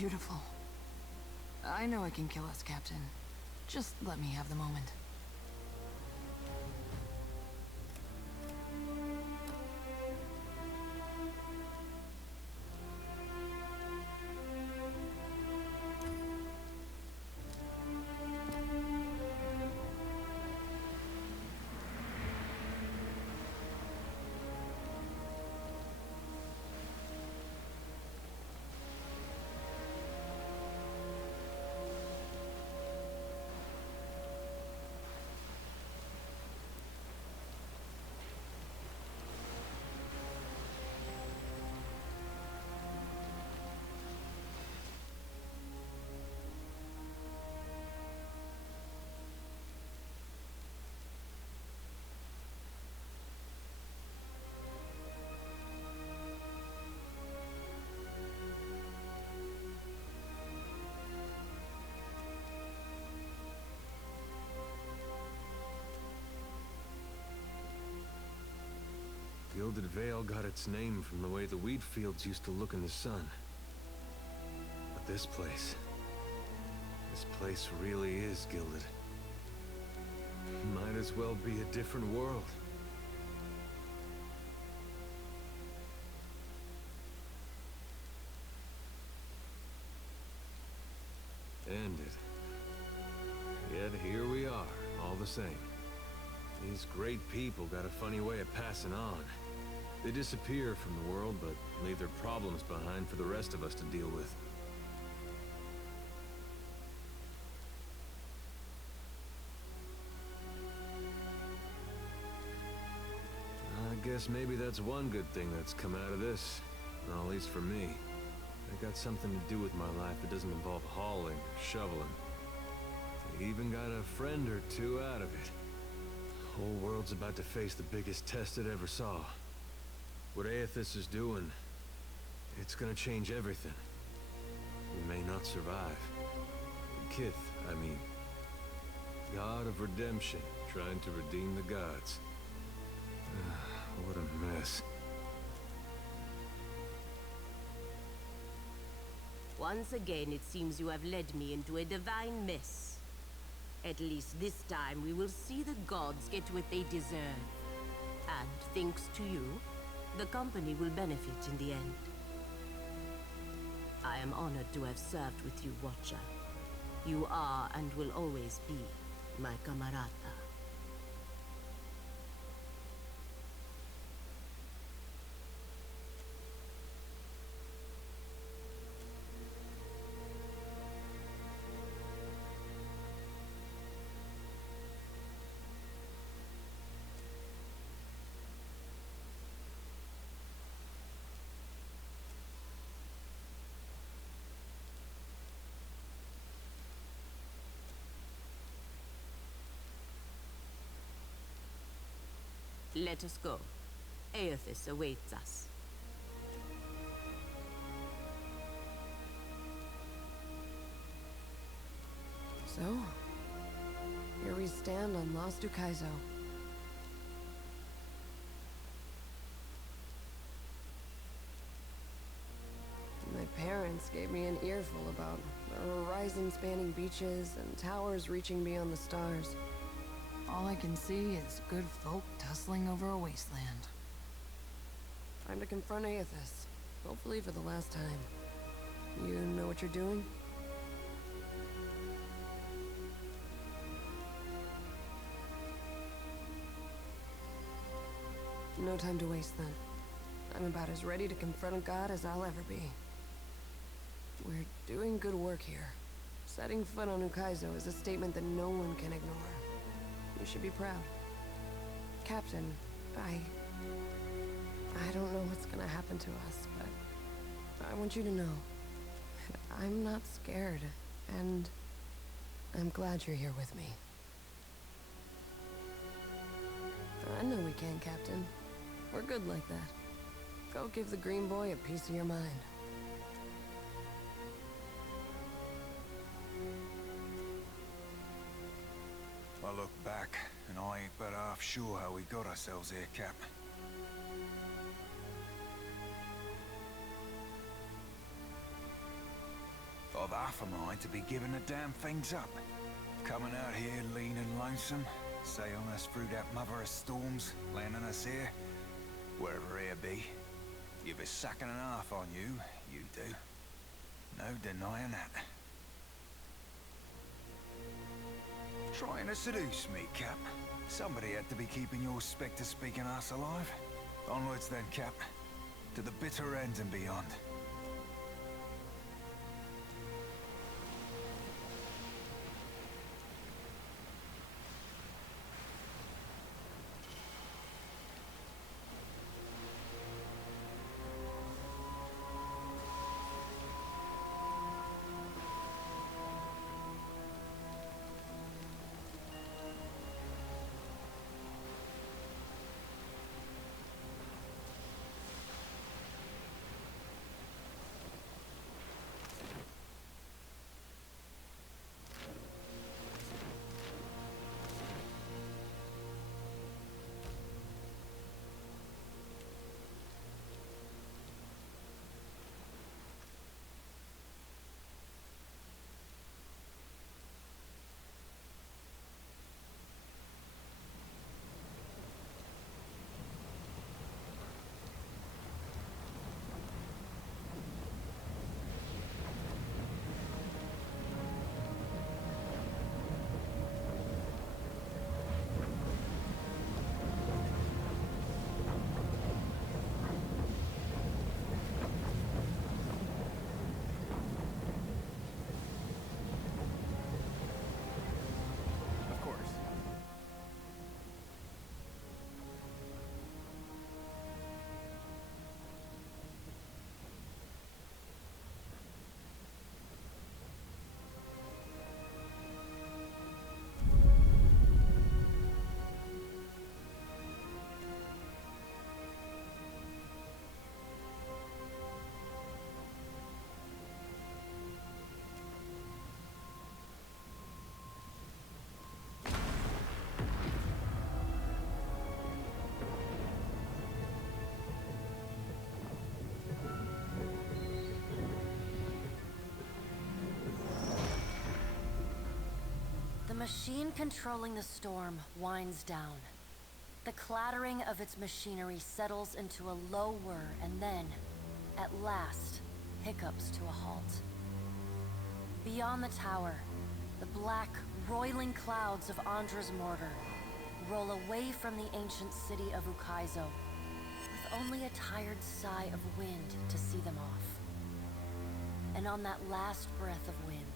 beautiful. I know it can kill us, Captain. Just let me have the moment. Gilded Vale got its name from the way the wheat fields used to look in the sun. But this place really is gilded. Might as well be a different world. Ended. Yet here we are, all the same. These great people got a funny way of passing on. They disappear from the world, but leave their problems behind for the rest of us to deal with. I guess maybe that's one good thing that's come out of this. Well, at least for me. I got something to do with my life that doesn't involve hauling or shoveling. I even got a friend or two out of it. The whole world's about to face the biggest test it ever saw. What Aethys is doing, it's gonna change everything. We may not survive. Kith, I mean. God of redemption, trying to redeem the gods. What a mess. Once again, it seems you have led me into a divine mess. At least this time, we will see the gods get what they deserve. And thanks to you, the company will benefit in the end. I am honored to have served with you, Watcher. You are and will always be my camarada. Let us go. Aethys awaits us. So, here we stand on Lost Ukaizo. My parents gave me an earful about horizon-spanning beaches and towers reaching beyond the stars. All I can see is good folk tussling over a wasteland. Time to confront Aethys, hopefully for the last time. You know what you're doing? No time to waste then. I'm about as ready to confront a god as I'll ever be. We're doing good work here. Setting foot on Ukaizo is a statement that no one can ignore. You should be proud. Captain, I don't know what's gonna happen to us, but I want you to know that I'm not scared, and I'm glad you're here with me. I know we can, Captain. We're good like that. Go give the green boy a piece of your mind. I look back, and I ain't but half sure how we got ourselves here, Cap. I've half a mind to be giving the damn things up. Coming out here lean and lonesome, sailing us through that mother of storms, landing us here, wherever here be. You've a second and a half on you, you do. No denying that. Trying to seduce me, Cap. Somebody had to be keeping your spectre-speaking ass alive. Onwards then, Cap. To the bitter end and beyond. The machine controlling the storm winds down. The clattering of its machinery settles into a low whir and then, at last, hiccups to a halt. Beyond the tower, the black, roiling clouds of Andra's mortar roll away from the ancient city of Ukaizo, with only a tired sigh of wind to see them off. And on that last breath of wind,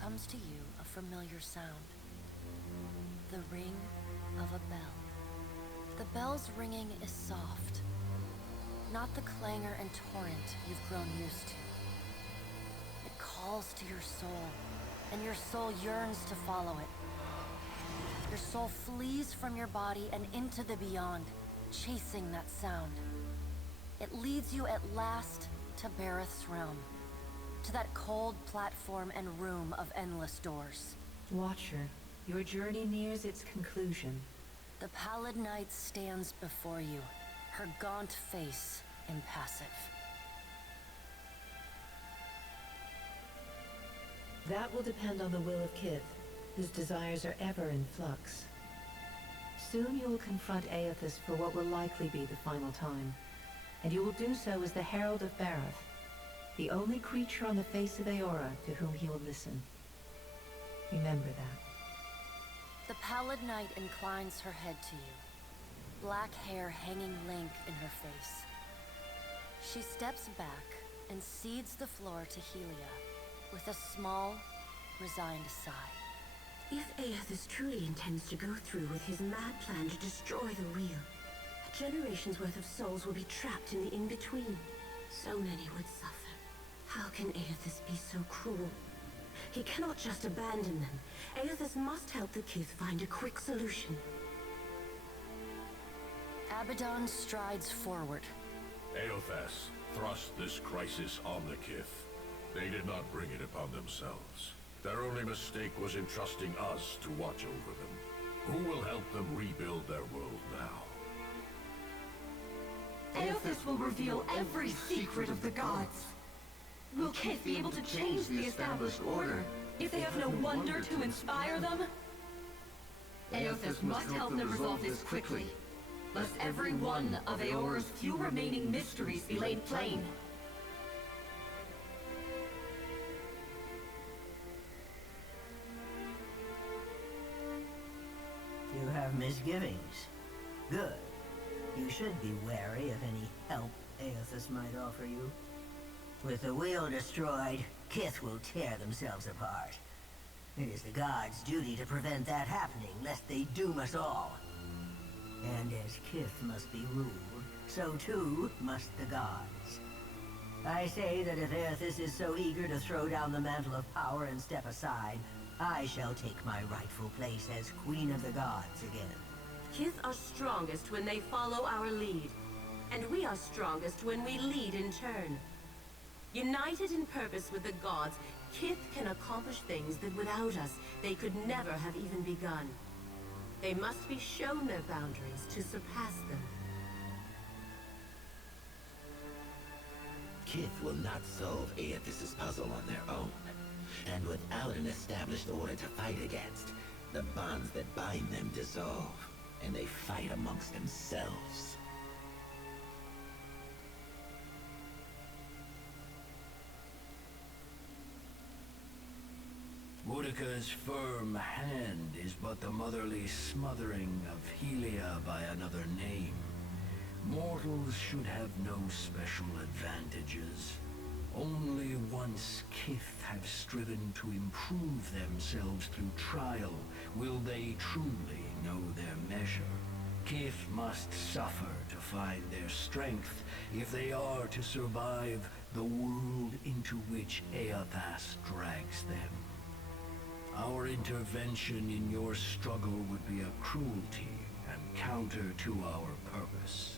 comes to you a familiar sound. The ring of a bell. The bell's ringing is soft, not the clangor and torrent you've grown used to. It calls to your soul, and your soul yearns to follow it. Your soul flees from your body and into the beyond, chasing that sound. It leads you at last to Bareth's realm, to that cold platform and room of endless doors. Watcher, your journey nears its conclusion. The pallid night stands before you, her gaunt face impassive. That will depend on the will of Kith, whose desires are ever in flux. Soon you will confront Aethys for what will likely be the final time, and you will do so as the Herald of Bareth, the only creature on the face of Eora to whom he will listen. Remember that. The pallid night inclines her head to you, black hair hanging lank in her face. She steps back and cedes the floor to Helia with a small, resigned sigh. If Aethys truly intends to go through with his mad plan to destroy the real, a generation's worth of souls will be trapped in the in-between. So many would suffer. How can Aethys be so cruel? He cannot just abandon them. Aethys must help the Kith find a quick solution. Abaddon strides forward. Aethys thrust this crisis on the Kith. They did not bring it upon themselves. Their only mistake was entrusting us to watch over them. Who will help them rebuild their world now? Aethys will reveal every secret of the gods. Will Kith be able to change the established order if they have no wonder to inspire them? Aothas must help them resolve this quickly, lest every one of Eora's few remaining mysteries be laid plain. You have misgivings. Good. You should be wary of any help Aothas might offer you. With the wheel destroyed, Kith will tear themselves apart. It is the gods' duty to prevent that happening, lest they doom us all. And as Kith must be ruled, so too must the gods. I say that if Aothas is so eager to throw down the mantle of power and step aside, I shall take my rightful place as Queen of the Gods again. Kith are strongest when they follow our lead, and we are strongest when we lead in turn. United in purpose with the gods, Kith can accomplish things that without us, they could never have even begun. They must be shown their boundaries to surpass them. Kith will not solve Aothas' puzzle on their own. And without an established order to fight against, the bonds that bind them dissolve, and they fight amongst themselves. Boudica's firm hand is but the motherly smothering of Helia by another name. Mortals should have no special advantages. Only once Kith have striven to improve themselves through trial will they truly know their measure. Kith must suffer to find their strength if they are to survive the world into which Aothas drags them. Our intervention in your struggle would be a cruelty and counter to our purpose.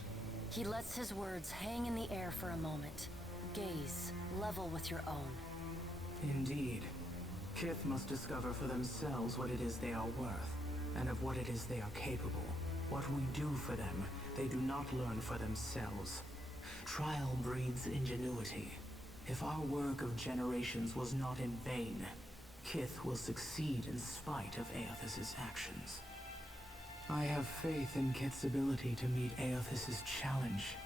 He lets his words hang in the air for a moment. Gaze level with your own. Indeed. Kith must discover for themselves what it is they are worth, and of what it is they are capable. What we do for them, they do not learn for themselves. Trial breeds ingenuity. If our work of generations was not in vain, Kith will succeed in spite of Aothas' actions. I have faith in Kith's ability to meet Aothas' challenge.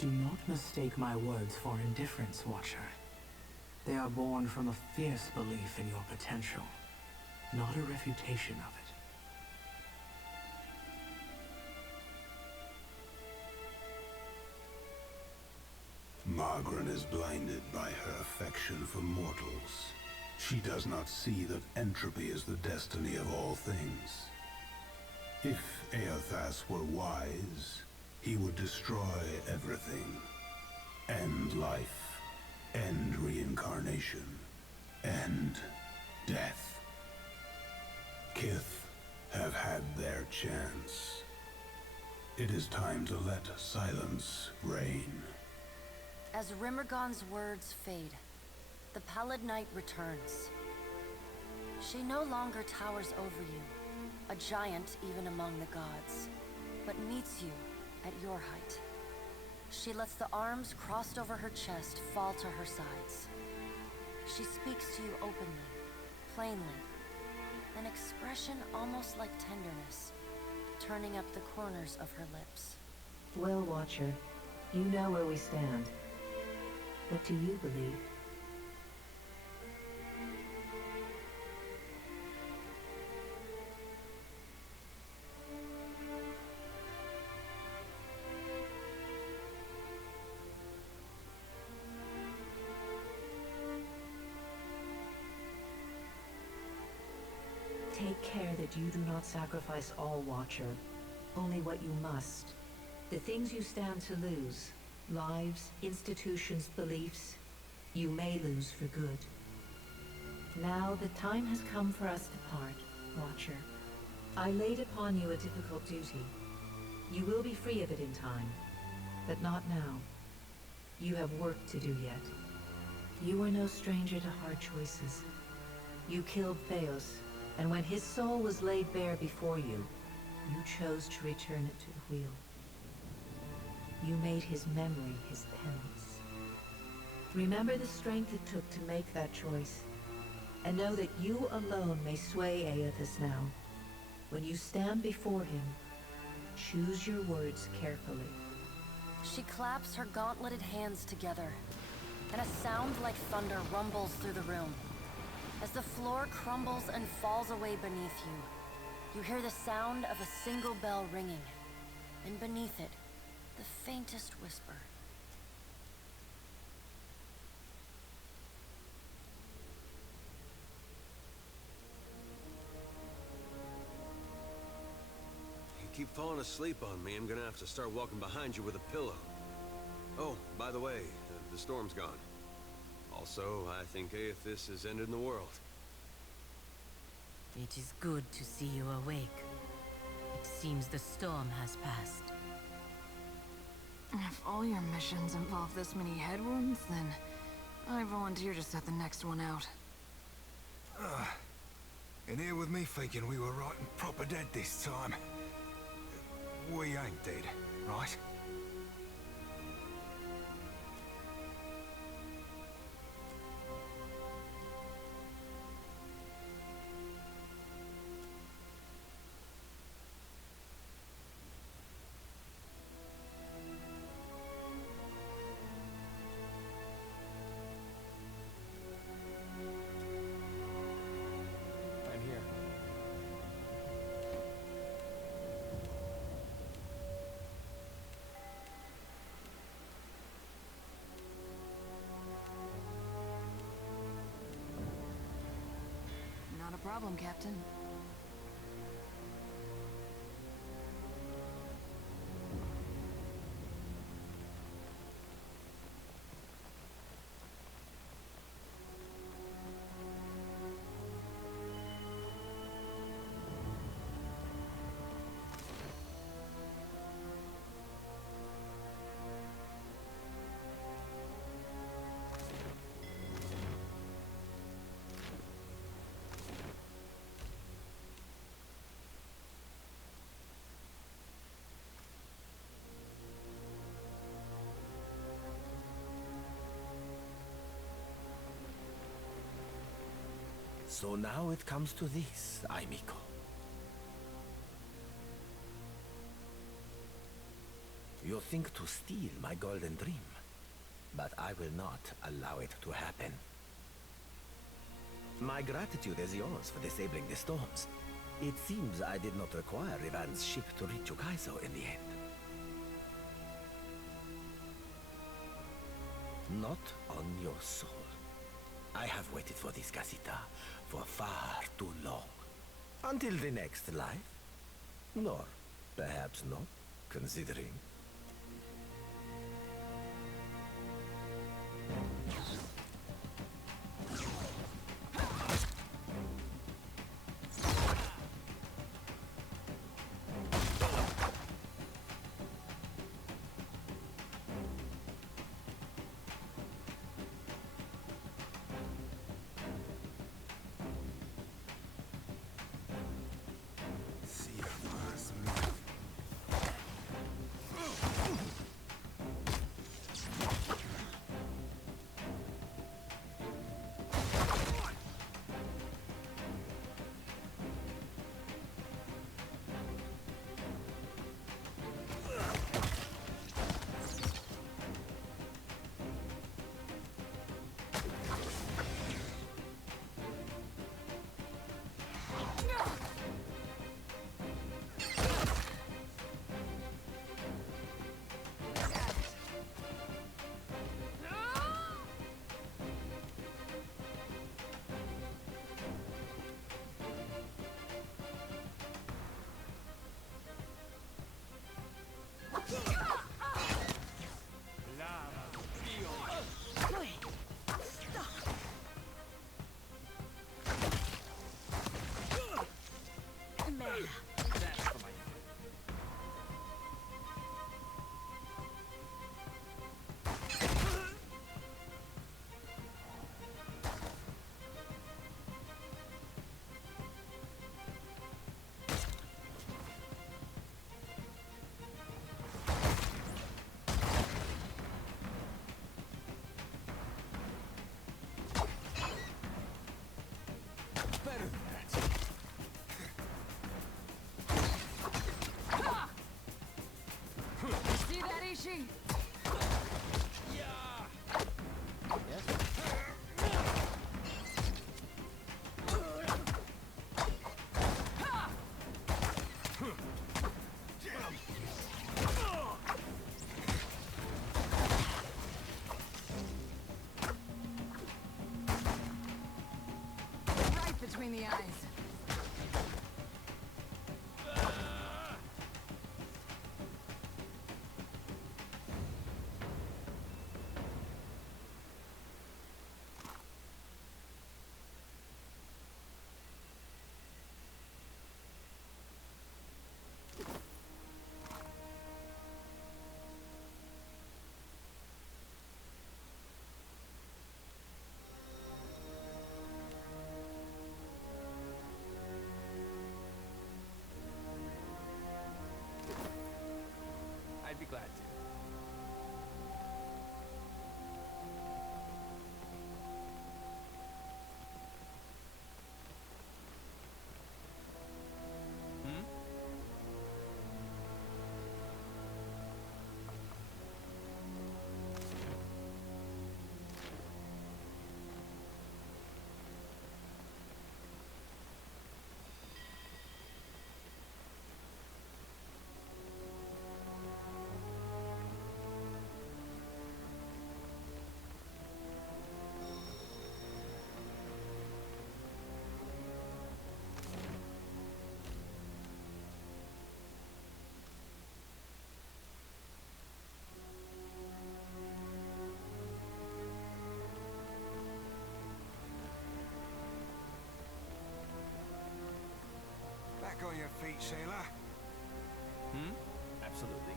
Do not mistake my words for indifference, Watcher. They are born from a fierce belief in your potential, not a refutation of it. Margaret is blinded by her affection for mortals. She does not see that entropy is the destiny of all things. If Aothas were wise, he would destroy everything. End life. End reincarnation. End death. Kith have had their chance. It is time to let silence reign. As Rimmergon's words fade, the Pallid Knight returns. She no longer towers over you, a giant even among the gods, but meets you at your height. She lets the arms crossed over her chest fall to her sides. She speaks to you openly, plainly, an expression almost like tenderness, turning up the corners of her lips. Well, Watcher, you know where we stand. What do you believe? Take care that you do not sacrifice all, Watcher. Only what you must. The things you stand to lose, lives, institutions, beliefs, you may lose for good. Now the time has come for us to part, Watcher. I laid upon you a difficult duty. You will be free of it in time, but not now. You have work to do yet. You are no stranger to hard choices. You killed Theos, and when his soul was laid bare before you, you chose to return it to the wheel. You made his memory his penance. Remember the strength it took to make that choice, and know that you alone may sway Aethys now. When you stand before him, choose your words carefully. She claps her gauntleted hands together, and a sound like thunder rumbles through the room. As the floor crumbles and falls away beneath you, you hear the sound of a single bell ringing, and beneath it, the faintest whisper. You keep falling asleep on me, I'm gonna have to start walking behind you with a pillow. Oh, by the way, the storm's gone. Also, I think Aethys has ended the world. It is good to see you awake. It seems the storm has passed. If all your missions involve this many head wounds, then I volunteer to set the next one out. And here with me thinking we were right and proper dead this time. We ain't dead, right? I'm here. Not a problem, Captain. So now it comes to this, amigo. You think to steal my golden dream, but I will not allow it to happen. My gratitude is yours for disabling the storms. It seems I did not require Rivan's ship to reach Ukaizo in the end. Not on your soul. I have waited for this, Casita, for far too long. Until the next life? Nor perhaps not, considering. Rishi! Right between the eyes. I'd be glad to. Back on your feet, sailor. Absolutely.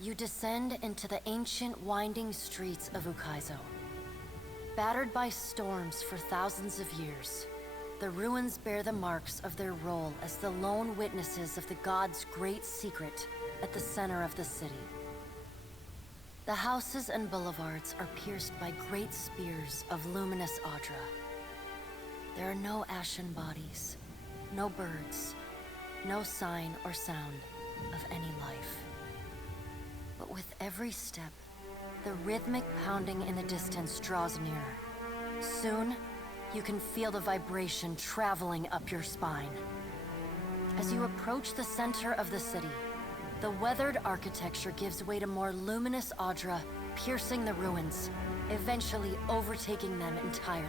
You descend into the ancient winding streets of Ukaizo. Battered by storms for thousands of years, the ruins bear the marks of their role as the lone witnesses of the god's great secret at the center of the city. The houses and boulevards are pierced by great spears of luminous Audra. There are no ashen bodies, no birds, no sign or sound of any life. But with every step, the rhythmic pounding in the distance draws nearer. Soon, you can feel the vibration traveling up your spine. As you approach the center of the city, the weathered architecture gives way to more luminous Audra, piercing the ruins, eventually overtaking them entirely.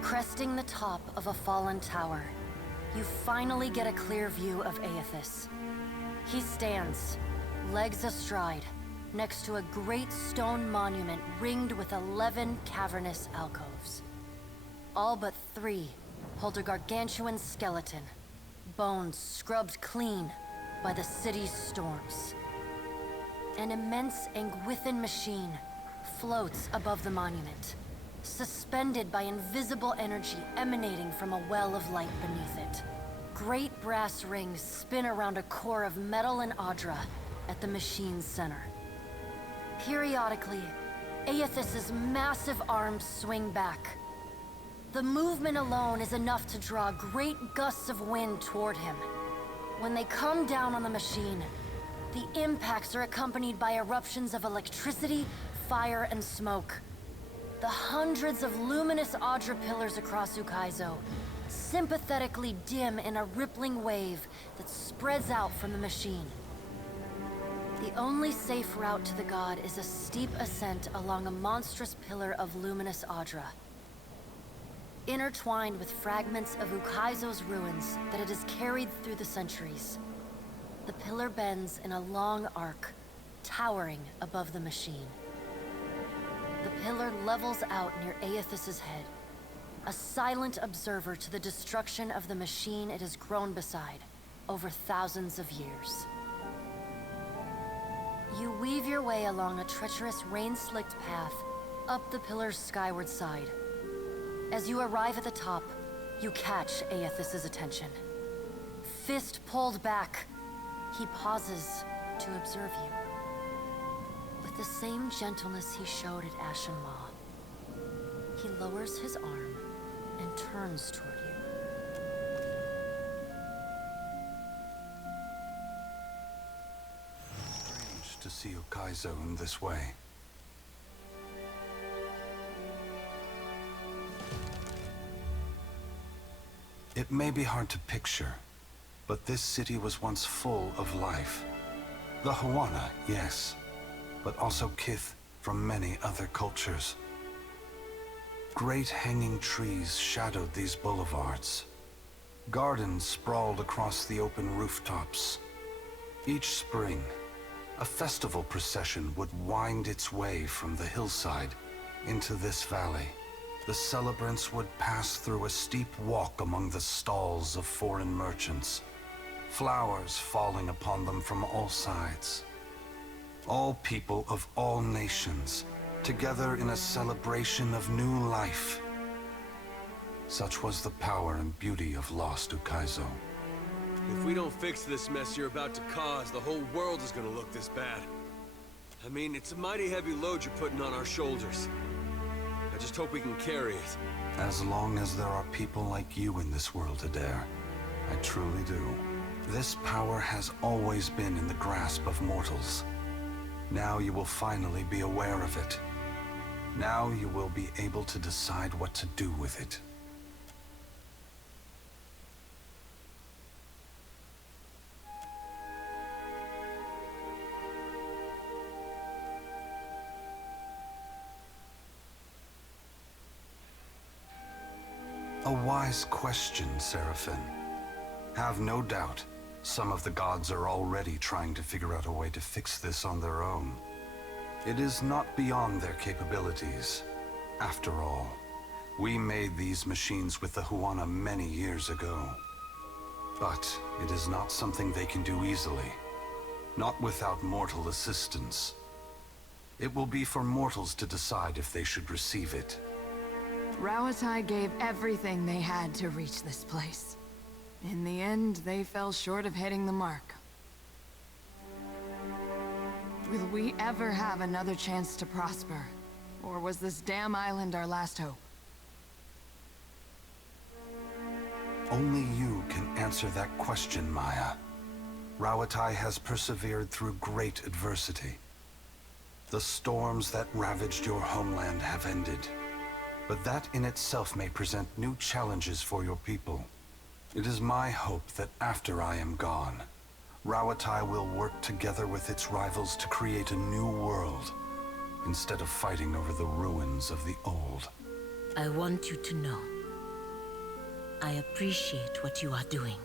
Cresting the top of a fallen tower, you finally get a clear view of Aethys. He stands, legs astride, next to a great stone monument ringed with 11 cavernous alcoves. All but 3 hold a gargantuan skeleton, bones scrubbed clean by the city's storms. An immense Anguithan machine floats above the monument, suspended by invisible energy emanating from a well of light beneath it. Great brass rings spin around a core of metal and Audra at the machine's center. Periodically, Aethys's massive arms swing back. The movement alone is enough to draw great gusts of wind toward him. When they come down on the machine, the impacts are accompanied by eruptions of electricity, fire, and smoke. The hundreds of luminous Audra pillars across Ukaizo sympathetically dim in a rippling wave that spreads out from the machine. The only safe route to the god is a steep ascent along a monstrous pillar of luminous Audra. intertwined with fragments of Ukaizo's ruins that it has carried through the centuries. The pillar bends in a long arc, towering above the machine. The pillar levels out near Aethys's head, a silent observer to the destruction of the machine it has grown beside over thousands of years. You weave your way along a treacherous, rain-slicked path up the pillar's skyward side. As you arrive at the top, you catch Aethys's attention. Fist pulled back, he pauses to observe you. With the same gentleness he showed at Ashen Maw, he lowers his arm and turns toward you. Strange to see Ukaizo in this way. It may be hard to picture, but this city was once full of life. The Huana, yes, but also Kith from many other cultures. Great hanging trees shadowed these boulevards. Gardens sprawled across the open rooftops. Each spring, a festival procession would wind its way from the hillside into this valley. The celebrants would pass through a steep walk among the stalls of foreign merchants, flowers falling upon them from all sides. All people of all nations, together in a celebration of new life. Such was the power and beauty of lost Ukaizo. If we don't fix this mess you're about to cause, the whole world is gonna look this bad. I mean, it's a mighty heavy load you're putting on our shoulders. I just hope we can carry it. As long as there are people like you in this world, Adair, I truly do. This power has always been in the grasp of mortals. Now you will finally be aware of it. Now you will be able to decide what to do with it. A wise question, Seraphim. Have no doubt, some of the gods are already trying to figure out a way to fix this on their own. It is not beyond their capabilities. After all, we made these machines with the Huana many years ago. But it is not something they can do easily. Not without mortal assistance. It will be for mortals to decide if they should receive it. Rawatai gave everything they had to reach this place. In the end, they fell short of hitting the mark. Will we ever have another chance to prosper? Or was this damn island our last hope? Only you can answer that question, Maya. Rawatai has persevered through great adversity. The storms that ravaged your homeland have ended. But that in itself may present new challenges for your people. It is my hope that after I am gone, Rawatai will work together with its rivals to create a new world, instead of fighting over the ruins of the old. I want you to know, I appreciate what you are doing.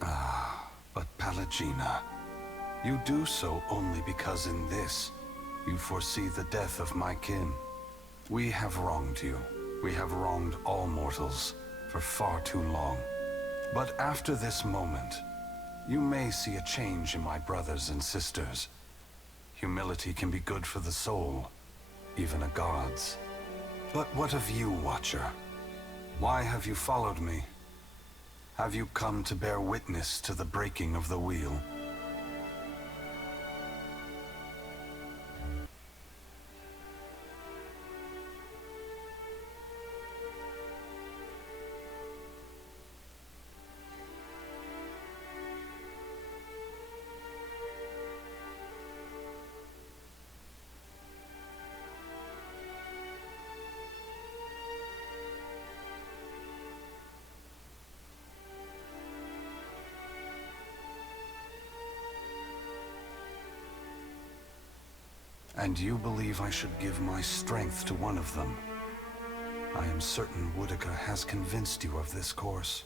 Ah, but Pallegina, you do so only because in this, you foresee the death of my kin. We have wronged you. We have wronged all mortals for far too long. But after this moment, you may see a change in my brothers and sisters. Humility can be good for the soul, even a god's. But what of you, Watcher? Why have you followed me? Have you come to bear witness to the breaking of the wheel? And you believe I should give my strength to one of them? I am certain Woodica has convinced you of this course.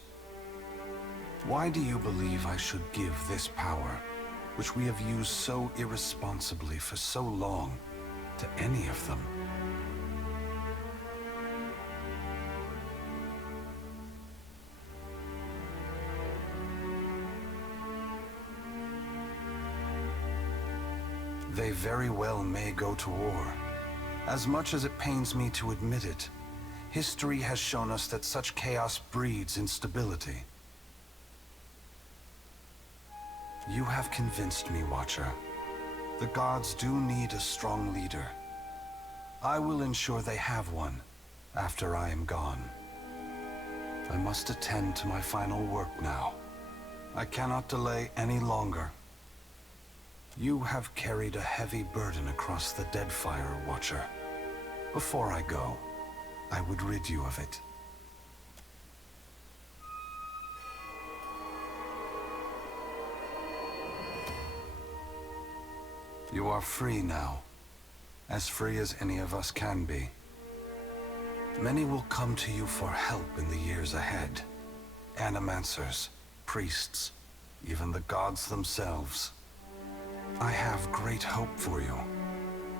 Why do you believe I should give this power, which we have used so irresponsibly for so long, to any of them? They very well may go to war. As much as it pains me to admit it, history has shown us that such chaos breeds instability. You have convinced me, Watcher. The gods do need a strong leader. I will ensure they have one after I am gone. I must attend to my final work now. I cannot delay any longer. You have carried a heavy burden across the Deadfire, Watcher. Before I go, I would rid you of it. You are free now, as free as any of us can be. Many will come to you for help in the years ahead. Animancers, priests, even the gods themselves. I have great hope for you,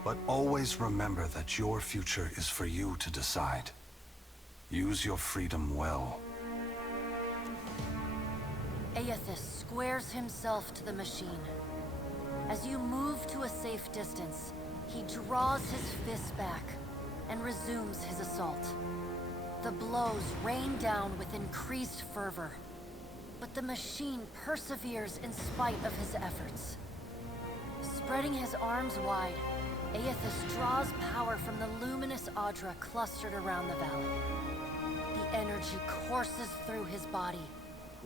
but always remember that your future is for you to decide. Use your freedom well. Aethys squares himself to the machine. As you move to a safe distance, he draws his fists back and resumes his assault. The blows rain down with increased fervor, but the machine perseveres in spite of his efforts. Spreading his arms wide, Aethys draws power from the luminous Audra clustered around the valley. The energy courses through his body,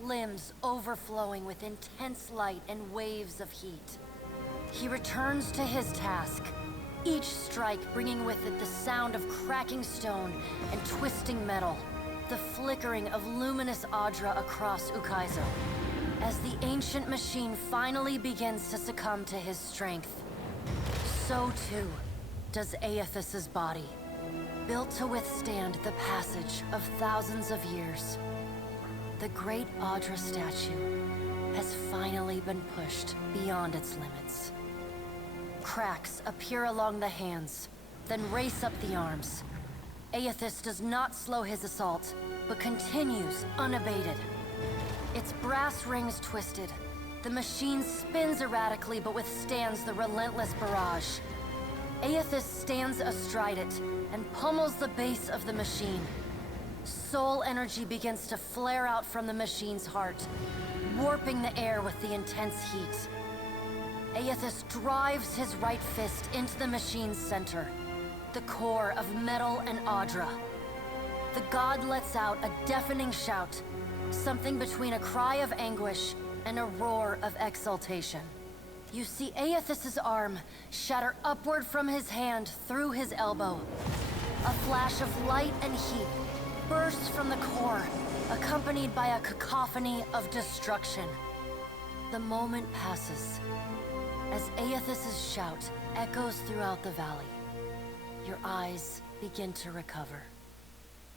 limbs overflowing with intense light and waves of heat. He returns to his task, each strike bringing with it the sound of cracking stone and twisting metal, the flickering of luminous Audra across Ukaizo. As the ancient machine finally begins to succumb to his strength, so too does Aethys's body, built to withstand the passage of thousands of years. The great Audra statue has finally been pushed beyond its limits. Cracks appear along the hands, then race up the arms. Aethys does not slow his assault, but continues unabated. Its brass rings twisted. The machine spins erratically but withstands the relentless barrage. Aethys stands astride it and pummels the base of the machine. Soul energy begins to flare out from the machine's heart, warping the air with the intense heat. Aethys drives his right fist into the machine's center, the core of metal and Audra. The god lets out a deafening shout, something between a cry of anguish and a roar of exultation. You see Aethys's arm shatter upward from his hand through his elbow. A flash of light and heat bursts from the core, accompanied by a cacophony of destruction. The moment passes, as Aethys's shout echoes throughout the valley. Your eyes begin to recover.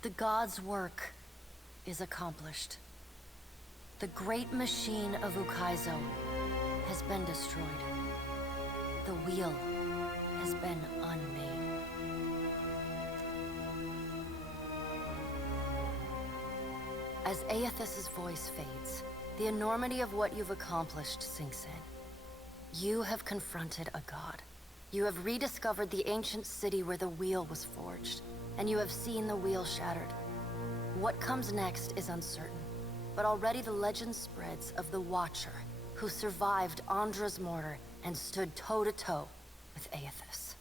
The god's work is accomplished. The great machine of Ukaizo has been destroyed. The wheel has been unmade. As Aethys's voice fades, the enormity of what you've accomplished sinks in. You have confronted a god. You have rediscovered the ancient city where the wheel was forged, and you have seen the wheel shattered. What comes next is uncertain, but already the legend spreads of the Watcher, who survived Andra's mortar and stood toe-to-toe with Aethys.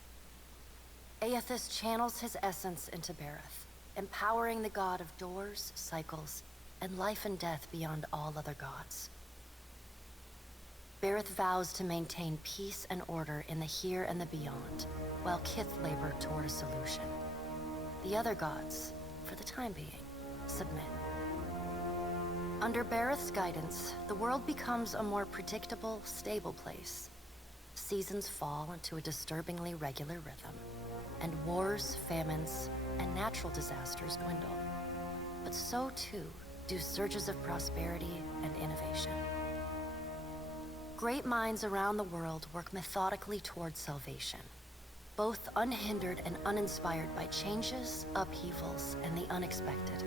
Aethys channels his essence into Bareth, empowering the god of doors, cycles, and life and death beyond all other gods. Bareth vows to maintain peace and order in the here and the beyond, while Kith labor toward a solution. The other gods, for the time being, submit. Under Bareth's guidance, the world becomes a more predictable, stable place. Seasons fall into a disturbingly regular rhythm. and wars, famines, and natural disasters dwindle. But so too do surges of prosperity and innovation. Great minds around the world work methodically towards salvation, both unhindered and uninspired by changes, upheavals, and the unexpected.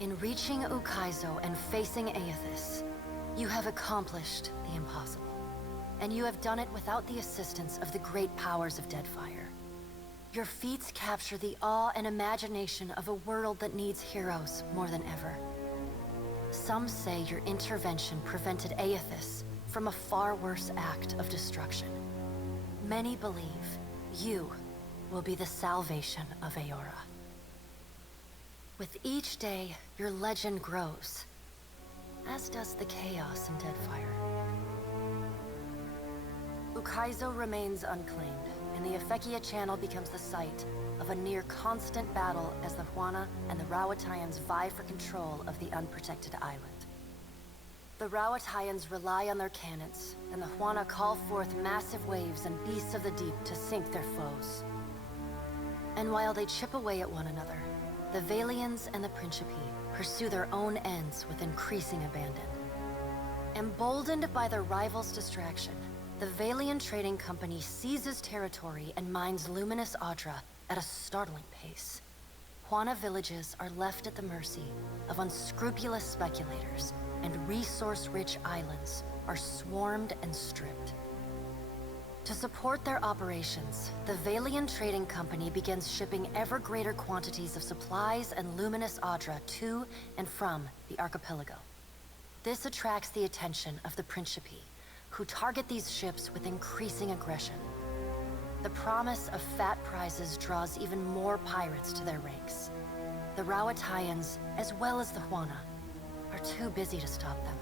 In reaching Ukaizo and facing Aethys, you have accomplished the impossible. And you have done it without the assistance of the great powers of Deadfire. Your feats capture the awe and imagination of a world that needs heroes more than ever. Some say your intervention prevented Aethys from a far worse act of destruction. Many believe you will be the salvation of Eora. With each day, your legend grows, as does the chaos in Deadfire. Ukaizo remains unclaimed, and the Efekia Channel becomes the site of a near-constant battle as the Huana and the Rawatayans vie for control of the unprotected island. The Rawatayans rely on their cannons, and the Huana call forth massive waves and beasts of the deep to sink their foes. And while they chip away at one another, the Valians and the Principi pursue their own ends with increasing abandon. Emboldened by their rivals' distraction, the Valian Trading Company seizes territory and mines luminous Audra at a startling pace. Huana villages are left at the mercy of unscrupulous speculators, and resource-rich islands are swarmed and stripped. To support their operations, the Valian Trading Company begins shipping ever greater quantities of supplies and luminous Audra to and from the archipelago. This attracts the attention of the Principi, who target these ships with increasing aggression. The promise of fat prizes draws even more pirates to their ranks. The Rawatayans, as well as the Huana, are too busy to stop them.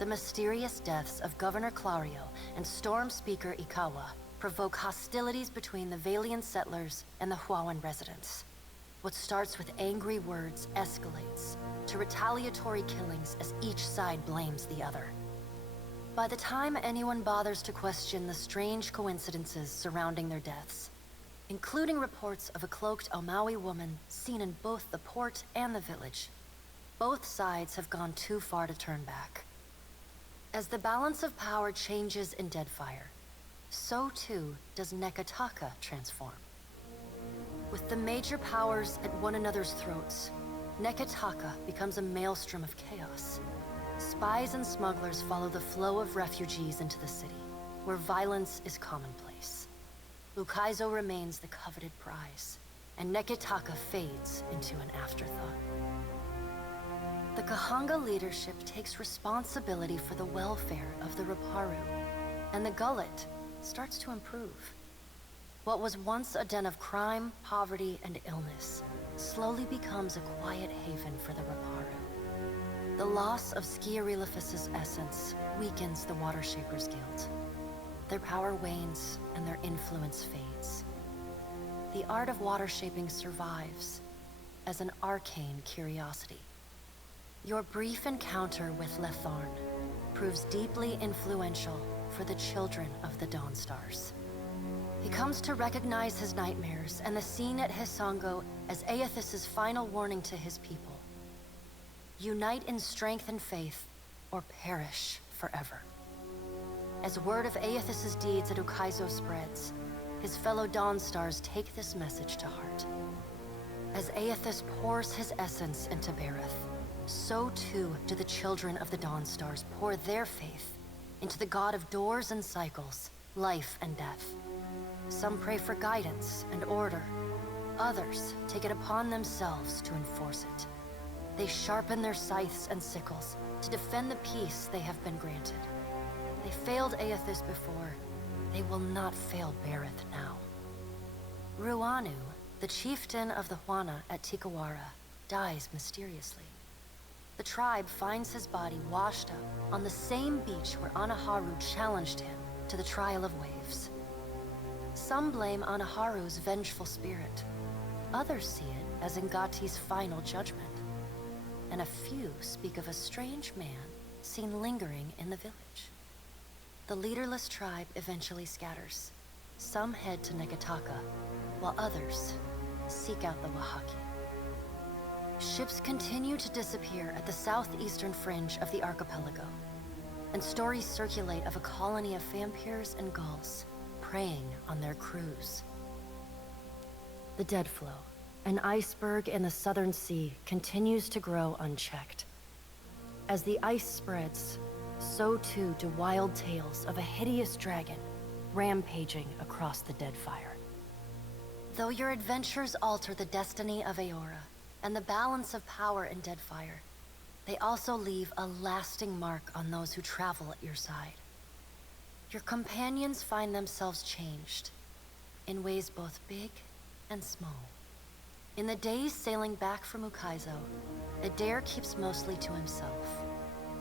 The mysterious deaths of Governor Clario and Storm Speaker Ikawa provoke hostilities between the Valian settlers and the Huawan residents. What starts with angry words escalates to retaliatory killings as each side blames the other. By the time anyone bothers to question the strange coincidences surrounding their deaths, including reports of a cloaked Omawi woman seen in both the port and the village, both sides have gone too far to turn back. As the balance of power changes in Deadfire, so too does Nekataka transform. With the major powers at one another's throats, Nekataka becomes a maelstrom of chaos. Spies and smugglers follow the flow of refugees into the city, where violence is commonplace. Ukaizo remains the coveted prize, and Nekataka fades into an afterthought. The Kahanga leadership takes responsibility for the welfare of the Raparu, and the Gullet starts to improve. What was once a den of crime, poverty, and illness slowly becomes a quiet haven for the Raparu. The loss of Skiarilifus's essence weakens the Water Shapers Guild. Their power wanes and their influence fades. The art of water shaping survives as an arcane curiosity. Your brief encounter with Letharn proves deeply influential for the children of the Dawnstars. He comes to recognize his nightmares and the scene at Hisango as Aethys's final warning to his people. Unite in strength and faith, or perish forever. As word of Aethys's deeds at Ukaizo spreads, his fellow Dawnstars take this message to heart. As Aethys pours his essence into Bareth, so too do the children of the Dawnstars pour their faith into the god of doors and cycles, life and death. Some pray for guidance and order. Others take it upon themselves to enforce it. They sharpen their scythes and sickles to defend the peace they have been granted. They failed Aethys before. They will not fail Bareth now. Ruanu, the chieftain of the Huana at Tikawara, dies mysteriously. The tribe finds his body washed up on the same beach where Anaharu challenged him to the trial of waves. Some blame Anaharu's vengeful spirit. Others see it as Ngati's final judgment. And a few speak of a strange man seen lingering in the village. The leaderless tribe eventually scatters, Some head to Negataka, while others seek out the Wahaki. Ships continue to disappear at the southeastern fringe of the archipelago, and stories circulate of a colony of vampires and gulls preying on their crews. The dead flow, an iceberg in the southern sea, continues to grow unchecked. As the ice spreads, so too do wild tales of a hideous dragon rampaging across the Deadfire. Though your adventures alter the destiny of Aora and the balance of power in Deadfire, they also leave a lasting mark on those who travel at your side. Your companions find themselves changed, in ways both big and small. In the days sailing back from Ukaizo, Adair keeps mostly to himself,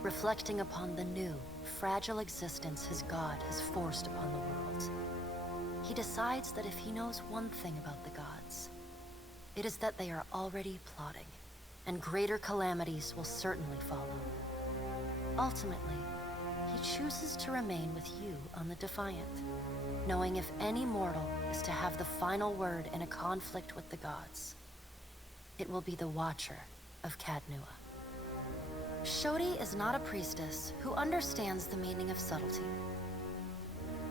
reflecting upon the new, fragile existence his god has forced upon the world. He decides that if he knows one thing about the gods, it is that they are already plotting, and greater calamities will certainly follow. Ultimately, he chooses to remain with you on the Defiant, knowing if any mortal is to have the final word in a conflict with the gods, it will be the Watcher of Cadnua. Shodi is not a priestess who understands the meaning of subtlety.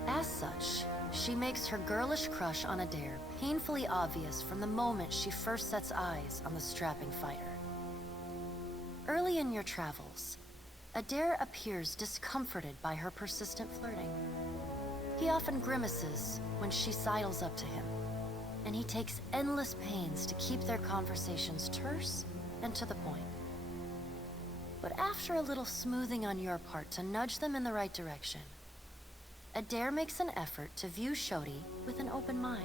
As such, she makes her girlish crush on Adair painfully obvious from the moment she first sets eyes on the strapping fighter. Early in your travels, Adair appears discomforted by her persistent flirting. He often grimaces when she sidles up to him, and he takes endless pains to keep their conversations terse and to the point. But after a little smoothing on your part to nudge them in the right direction, Adair makes an effort to view Shodi with an open mind.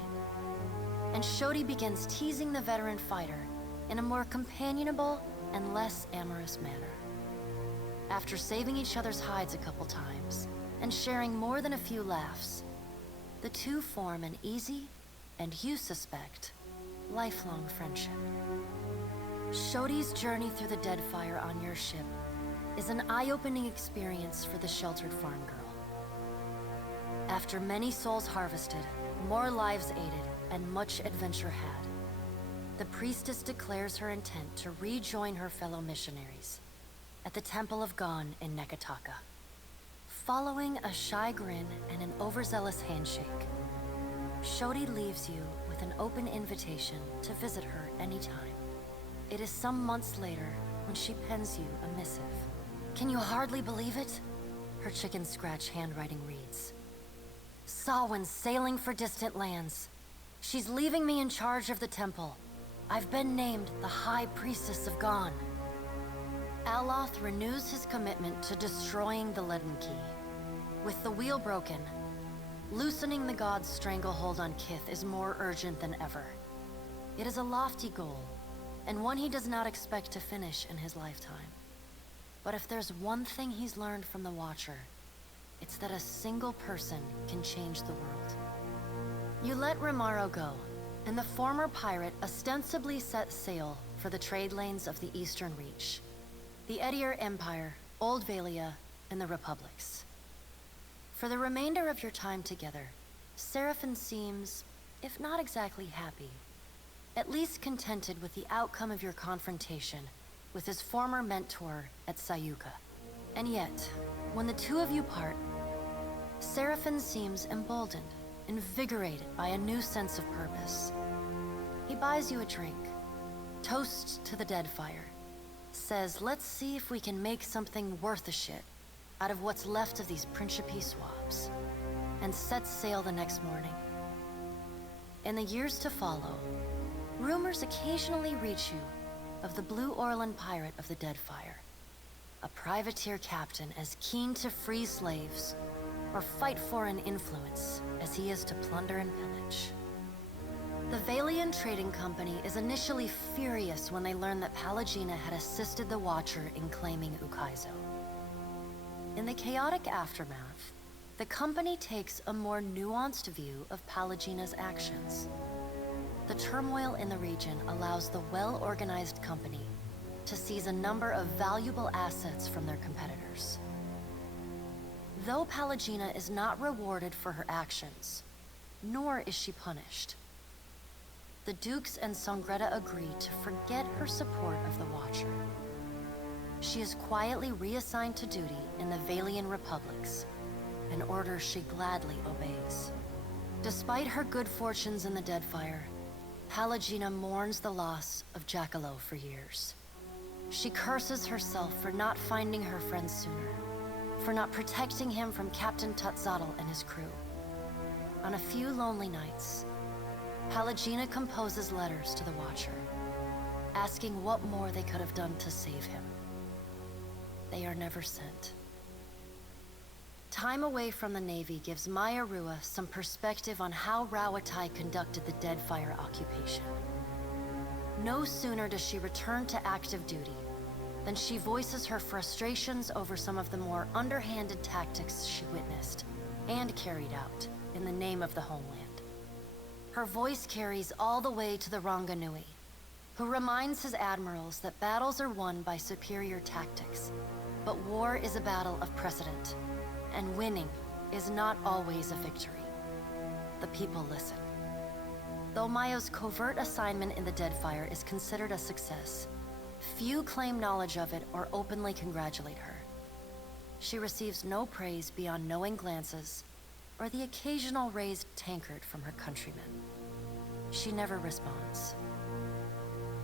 And Shodi begins teasing the veteran fighter in a more companionable and less amorous manner. After saving each other's hides a couple times, and sharing more than a few laughs, the two form an easy, and you suspect, lifelong friendship. Shodi's journey through the Deadfire on your ship is an eye-opening experience for the sheltered farm girl. After many souls harvested, more lives aided, and much adventure had, the priestess declares her intent to rejoin her fellow missionaries at the Temple of Gon in Nekataka. Following a shy grin and an overzealous handshake, Shodi leaves you with an open invitation to visit her anytime. It is some months later when she pens you a missive. Can you hardly believe it? Her chicken scratch handwriting reads. Sawin sailing for distant lands. She's leaving me in charge of the temple. I've been named the High Priestess of Gon. Aloth renews his commitment to destroying the Leaden Key. With the wheel broken, loosening the god's stranglehold on Kith is more urgent than ever. It is a lofty goal, and one he does not expect to finish in his lifetime. But if there's one thing he's learned from the Watcher, it's that a single person can change the world. You let Rimaro go, and the former pirate ostensibly set sail for the trade lanes of the Eastern Reach, the Edier Empire, Old Valia, and the Republics. For the remainder of your time together, Seraphin seems, if not exactly happy, at least contented with the outcome of your confrontation with his former mentor at Sayuka. And yet, when the two of you part, Seraphin seems emboldened, invigorated by a new sense of purpose. He buys you a drink, toasts to the Deadfire, says let's see if we can make something worth a shit out of what's left of these Principe swabs, and sets sail the next morning. In the years to follow, rumors occasionally reach you of the Blue Orland pirate of the Deadfire, a privateer captain as keen to free slaves or fight foreign influence as he is to plunder and pillage. The Valian Trading Company is initially furious when they learn that Pallegina had assisted the Watcher in claiming Ukaizo. In the chaotic aftermath, the company takes a more nuanced view of Pallegina's actions. The turmoil in the region allows the well-organized company to seize a number of valuable assets from their competitors. Though Pallegina is not rewarded for her actions, nor is she punished. The Dukes and Songreta agree to forget her support of the Watcher. She is quietly reassigned to duty in the Valian Republics, an order she gladly obeys. Despite her good fortunes in the Deadfire, Pallegina mourns the loss of Jackalow for years. She curses herself for not finding her friend sooner, for not protecting him from Captain Tutzadl and his crew. On a few lonely nights, Pallegina composes letters to the Watcher, asking what more they could have done to save him. They are never sent. Time away from the Navy gives Maya Rua some perspective on how Rauatai conducted the Deadfire occupation. No sooner does she return to active duty than she voices her frustrations over some of the more underhanded tactics she witnessed and carried out in the name of the homeland. Her voice carries all the way to the Ranganui, who reminds his admirals that battles are won by superior tactics, but war is a battle of precedent, and winning is not always a victory. The people listen. Though Maya's covert assignment in the Deadfire is considered a success, few claim knowledge of it or openly congratulate her. She receives no praise beyond knowing glances or the occasional raised tankard from her countrymen. She never responds.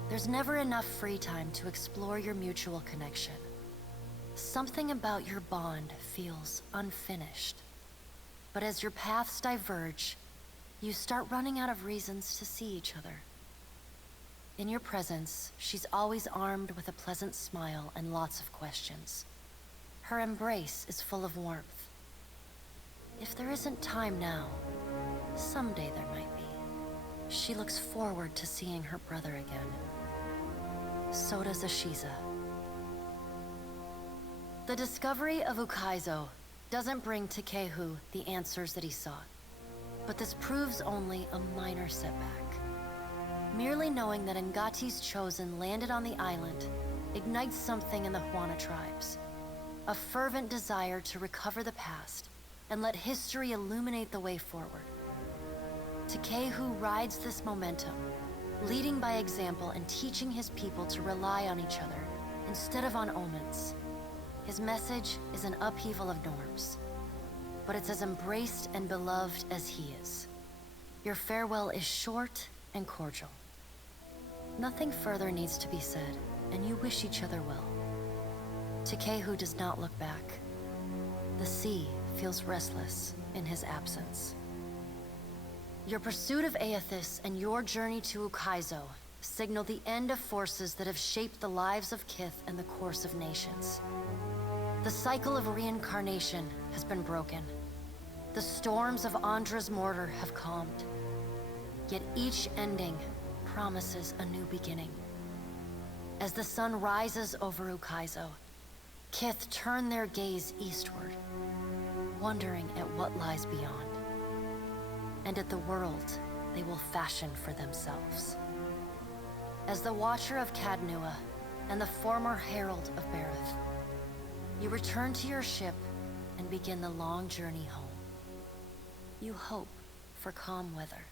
There's never enough free time to explore your mutual connection. Something about your bond feels unfinished. But as your paths diverge, you start running out of reasons to see each other. In your presence, she's always armed with a pleasant smile and lots of questions. Her embrace is full of warmth. If there isn't time now, someday there might be. She looks forward to seeing her brother again. So does Ashiza. The discovery of Ukaizo doesn't bring Takehu the answers that he sought, but this proves only a minor setback. Merely knowing that Ngati's chosen landed on the island ignites something in the Huana tribes, a fervent desire to recover the past and let history illuminate the way forward. Takehu rides this momentum, leading by example and teaching his people to rely on each other instead of on omens. His message is an upheaval of norms, but it's as embraced and beloved as he is. Your farewell is short and cordial. Nothing further needs to be said, and you wish each other well. Takehu does not look back. The sea feels restless in his absence. Your pursuit of Aethys and your journey to Ukaizo signal the end of forces that have shaped the lives of Kith and the course of nations. The cycle of reincarnation has been broken. The storms of Andra's mortar have calmed. Yet each ending promises a new beginning. As the sun rises over Ukaizo, Kith turn their gaze eastward, wondering at what lies beyond, and at the world they will fashion for themselves. As the Watcher of Cadnua and the former Herald of Barith, you return to your ship and begin the long journey home. You hope for calm weather.